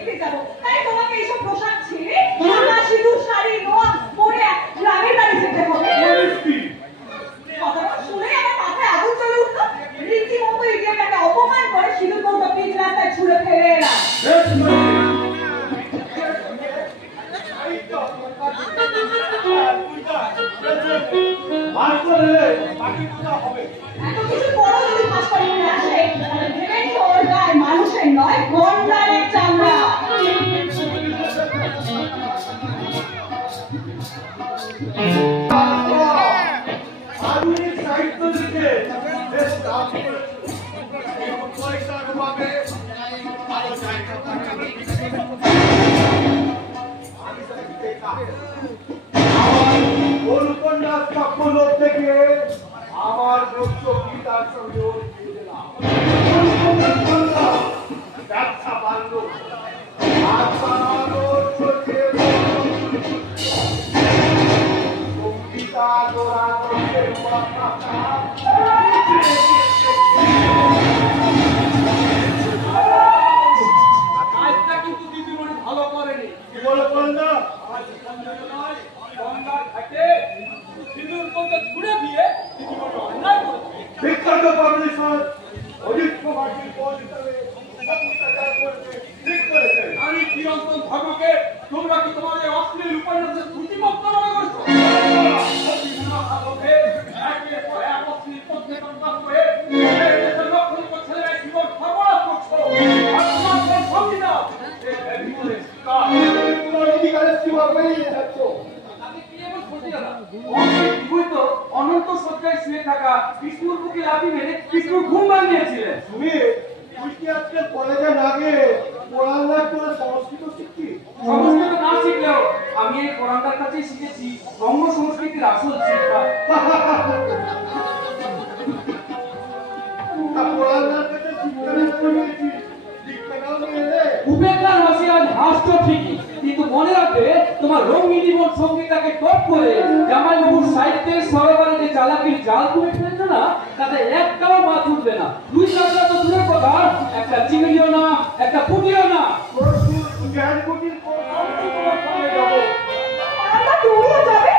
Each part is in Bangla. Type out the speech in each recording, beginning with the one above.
দেখতে যাবো, তাই তোমাকে এইসব পোশাক ছেড়ে সাদা সিঁদুর শাড়ি নোয়া পরে গ্রামের বাড়ি যেতে হবে। কথাটা শুনে আমার মাথায় আগুন জ্বলে উঠলো। রীতিমতো ইডিয়াটাকে অপমান করে সিঁদুর কৌটা পিচ রাস্তায় ছুঁড়ে ফেলে এলাম। এত কিছু পরেও যদি ফাঁস করে আসে, তাহলে ভেবে নিও ওর গায়ে মানুষের নয় গন্ডারের চামড়া। আধুনিক সাহিত্য লিখে বেশ কাজ করেছে। পয়সার অভাবে ভালো জায়গা আমার উপন্যাস কাব্য থেকে আমার বক্তব্য গীতার সঙ্গে ব্যবসা বাড়ল। কাজটা কিন্তু দিদিমণি ভালো করেনি। কি বলে বলল? গঙ্গার ঘাটে সিঁদুর কৌটা ছুঁড়ে দিয়ে দিদিমণি অন্যায় করেছে। বিখ্যাত পাবলিশার অজিত কুমারজির পদ হিসাবে ঠিক করেছেন। আমি চিরন্তন ধর্মকে তোমরা কি তোমাদের অশ্লীল উপন্যাসের সূচিপত্র মনে করছো? একের পর এক অশ্লীল পত্রিকা প্রকাশ করে দেশের লক্ষ লক্ষ ছেলেরা জীবন সর্বনাশ করছো। আর তোমার সংবিধান এর ভিতরে শিকার। তোমার অধিকারের সীমা পেরিয়ে যাচ্ছ। অনন্ত সজ্জায় শুয়ে থাকা বিষ্ণুর বুকে লাফি মেরে বিষ্ণুর ঘুম ভাঙিয়েছিলেন। তুমি কি আজকে কলেজে না গিয়ে পড়ালেখা করে সংস্কৃত শিখছি? সংস্কৃত না শিখলেও আমি এই পড়ান্তার কাছেই শিখেছি বঙ্গ সংস্কৃতির আসল শিক্ষা। উপেক্ষার হাসি আজ হাসতো ঠিকই, কিন্তু মনে রাখবে তোমার রঙিন জীবন সঙ্গীতাকে টপ করে জামাইবাবুর সাহিত্যের সরকারে চালাকির জাল তুমি ফেলছো না, তাতে একটাও মাছ উঠবে না। দুই চারটা তো দূরের কথা, একটা চিংড়িও না, একটা পুঁটিও না। তুমিও যাবে?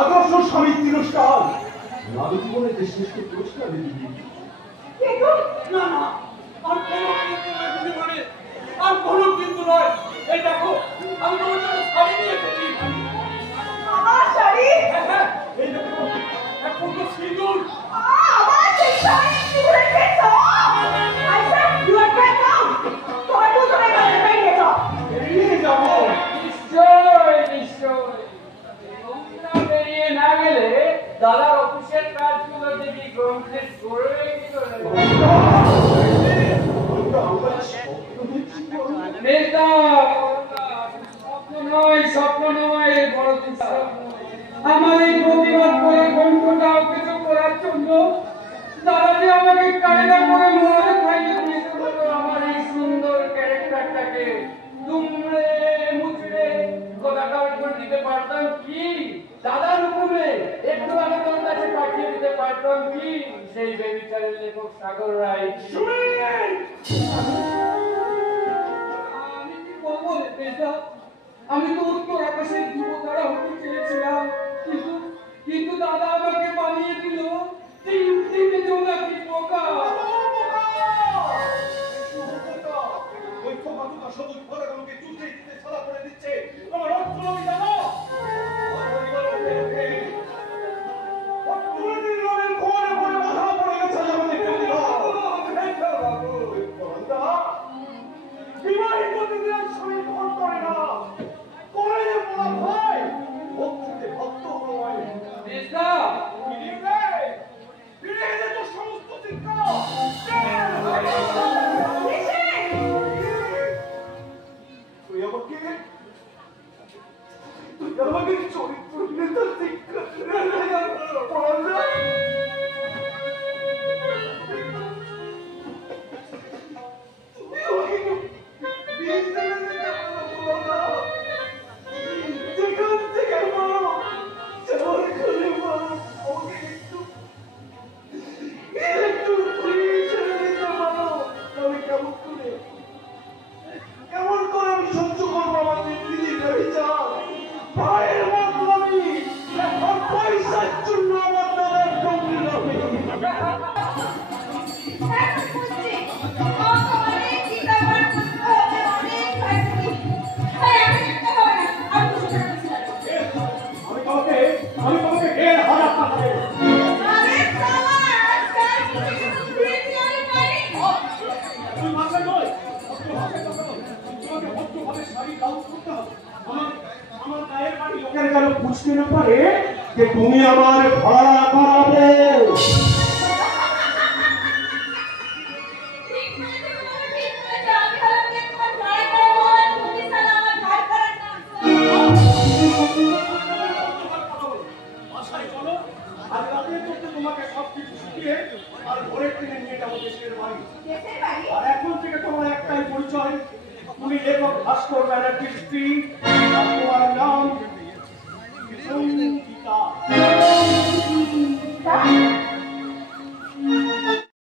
আদর্শ স্বামী তিরস্কার নারী জীবনের যে শ্রেষ্ঠ পুরস্কার দিদি। না না, আর কোনো কিন্তু নয়। এই দেখো, আমি তোমার জন্য শাড়ি নিয়ে এসেছি। আমার শাড়ি? হ্যাঁ, এই দেখো, এখন তো সিঁদুর। আমার সেই শাড়ি সিঁদুরে ফেলছো? I said you are back out. তোমার দুজনে কাছে বেরিয়ে যাও। বেরিয়ে যাবো? নিশ্চয় নিশ্চয়। তোমরা বেরিয়ে না গেলে দাদার অফিসের কাজগুলো দেখি কমপ্লিট করবে কি করে? স্বপ্ন নয়, বড় আমার এই প্রতিবাদ করে কণ্ঠটা কিছু করার জন্য দাদা যে আমাকে কায়দা করে মনে খাইয়ে দিয়েছে বলো আমার এই সুন্দর ক্যারেক্টারটাকে দুমড়ে মুচড়ে কথাটা করে দিতে পারতাম কি? দাদার হুকুমে একটু আগে তোর কাছে পাঠিয়ে দিতে পারতাম কি? সেই বেবিচারের লেখক সাগর রায়। আমি কি বলবো রে পেশা? আমি তো উত্তর আকাশের যুবতারা হতে চেয়েছিলাম, কিন্তু দাদা আমাকে বানিয়ে দিল তিনটে জোনাকি পোকা। ওই পোকাটা সবুজ ফলগুলোকে চুষে দিতে ছাড়া করে দিচ্ছে। আমার অর্থ আমি জানো। বিবাহিত দিদির স্বামী ফোন করে না, করে বলা ভাই ও চরিত্রহীনতা শিক্ষা পড়া কেমন করে আমি সহ্য করবো আমার পায়ের মতো আমি পয়সার জন্য আমার দাদার সঙ্গে যাবে আমি তোমাকে ঢের হারাপ পাঠাবো তুমি মাথায় নয় তোমাকে ভদ্রভাবে শাড়ি ব্লাউজ করতে হবে আমার গায়ের বাড়ি লোকের যেন বুঝতে না পারে যে তুমি আমার ভাড়া করাবে